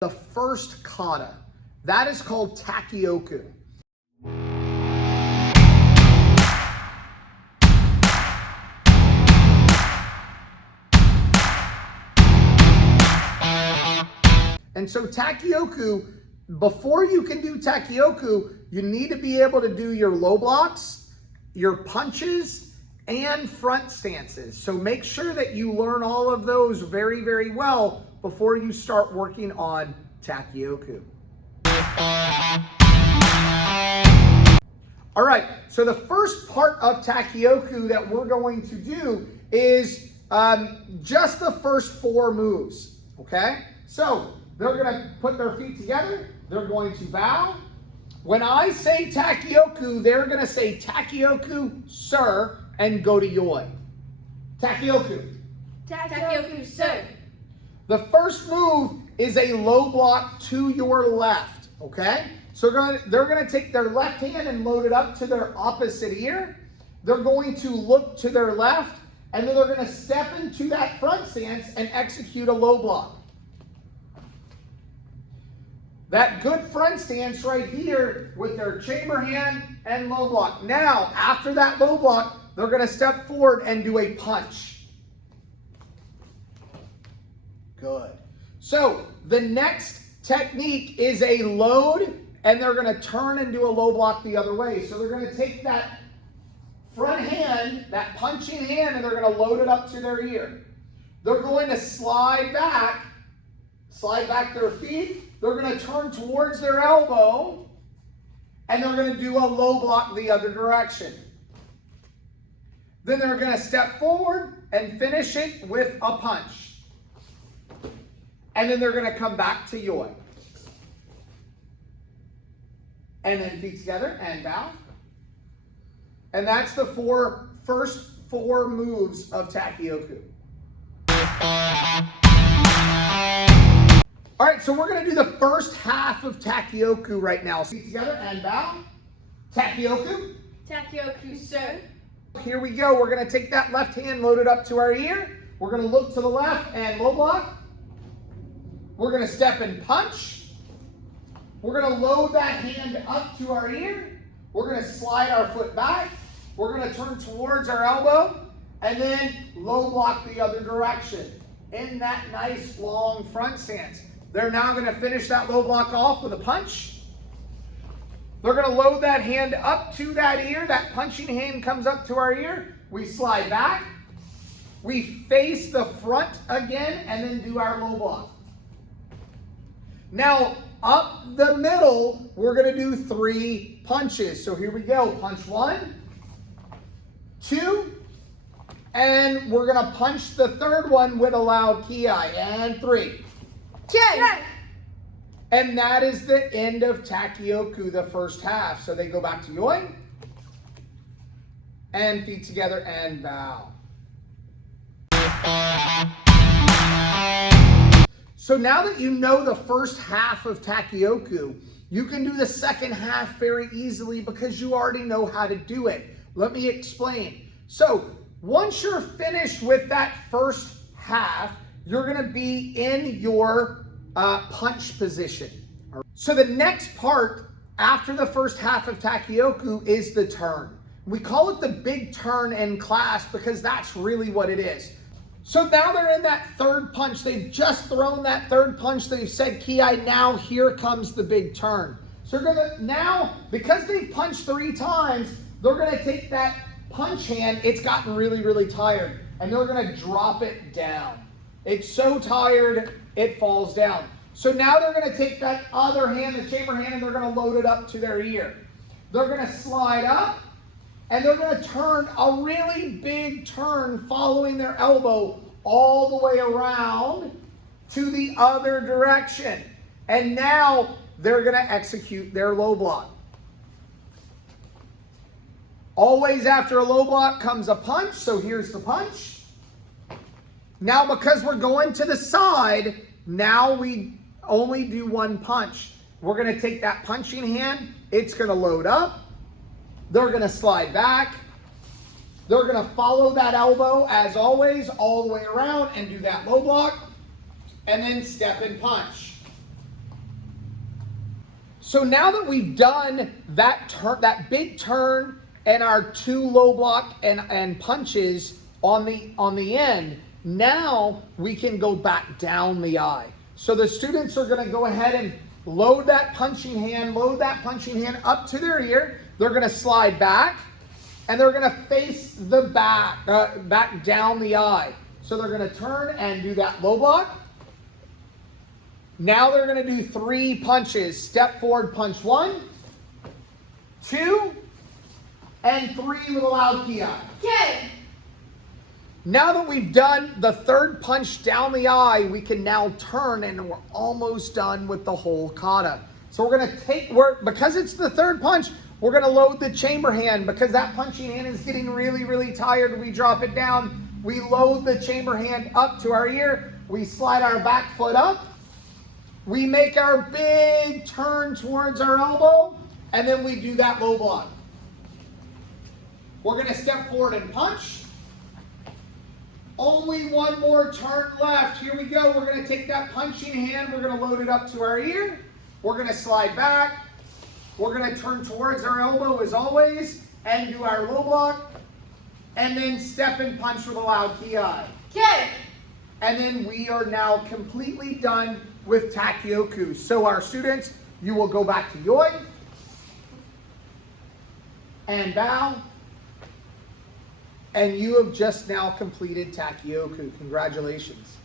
the first kata. That is called Takyoku. And so Takyoku, before you can do Takyoku, you need to be able to do your low blocks, your punches, and front stances. So make sure that you learn all of those very, very well before you start working on Takyoku. All right, so the first part of Takyoku that we're going to do is just the first 4 moves, okay? So they're gonna put their feet together, they're going to bow. When I say Takyoku, they're gonna say Takyoku, sir, and go to yoi. Takyoku. Takyoku, sir. The first move is a low block to your left, okay? So they're gonna take their left hand and load it up to their opposite ear. They're going to look to their left, and then they're gonna step into that front stance and execute a low block. That good front stance right here with their chamber hand and low block. Now, after that low block, they're gonna step forward and do a punch. Good. So the next technique is a load, and they're gonna turn and do a low block the other way. So they're gonna take that front hand, that punching hand, and they're gonna load it up to their ear. They're going to slide back their feet. They're gonna turn towards their elbow, and they're gonna do a low block the other direction. Then they're gonna step forward and finish it with a punch. And then they're gonna come back to yoi. And then feet together and bow. And that's the first four moves of Takyoku. All right, so we're gonna do the first half of Takyoku right now. Feet together and bow. Takyoku. Takyoku, sir. Here we go. We're gonna take that left hand, load it up to our ear. We're gonna look to the left and low block. We're gonna step and punch. We're gonna load that hand up to our ear. We're gonna slide our foot back. We're gonna turn towards our elbow and then low block the other direction in that nice long front stance. They're now gonna finish that low block off with a punch. They're gonna load that hand up to that ear. That punching hand comes up to our ear. We slide back. We face the front again and then do our low block. Now, up the middle, we're gonna do 3 punches. So here we go. Punch 1, 2, and we're gonna punch the third one with a loud ki, and 3. Yay! And that is the end of Takyoku, the first half. So they go back to yoi, and feet together and bow. So now that you know the first half of Takyoku, you can do the second half very easily because you already know how to do it. Let me explain. So once you're finished with that first half, you're gonna be in your punch position. So the next part after the first half of Takyoku is the turn. We call it the big turn in class because that's really what it is. So now they're in that third punch. They've just thrown that third punch. They've said ki, now here comes the big turn. So they're gonna, now, because they've punched 3 times, they're gonna take that punch hand, it's gotten really, really tired, and they're gonna drop it down. It's so tired, it falls down. So now they're gonna take that other hand, the chamber hand, and they're gonna load it up to their ear. They're gonna slide up, and they're gonna turn a really big turn following their elbow all the way around to the other direction. And now they're gonna execute their low block. Always after a low block comes a punch, so here's the punch. Now because we're going to the side, now we only do 1 punch. We're gonna take that punching hand, it's gonna load up, they're gonna slide back, they're gonna follow that elbow as always, all the way around and do that low block, and then step and punch. So now that we've done that that big turn and our 2 low block and punches on the end, now we can go back down the eye. So the students are going to go ahead and load that punching hand up to their ear. They're going to slide back, and they're going to face the back down the eye. So they're going to turn and do that low block. Now they're going to do 3 punches. Step forward, punch 1, 2, and 3 with a loud ki. Okay. Now that we've done the 3rd punch down the eye, we can now turn, and we're almost done with the whole kata. So we're going to because it's the 3rd punch, we're going to load the chamber hand. Because that punching hand is getting really, really tired, we drop it down. We load the chamber hand up to our ear. We slide our back foot up. We make our big turn towards our elbow, and then we do that low block. We're going to step forward and punch. Only 1 more turn left. Here we go. We're going to take that punching hand. We're going to load it up to our ear. We're going to slide back. We're going to turn towards our elbow as always and do our low block. And then step and punch with a loud ki. Okay. And then we are now completely done with Takyoku. So our students, you will go back to Yoi and bow. And you have just now completed Takyoku. Congratulations.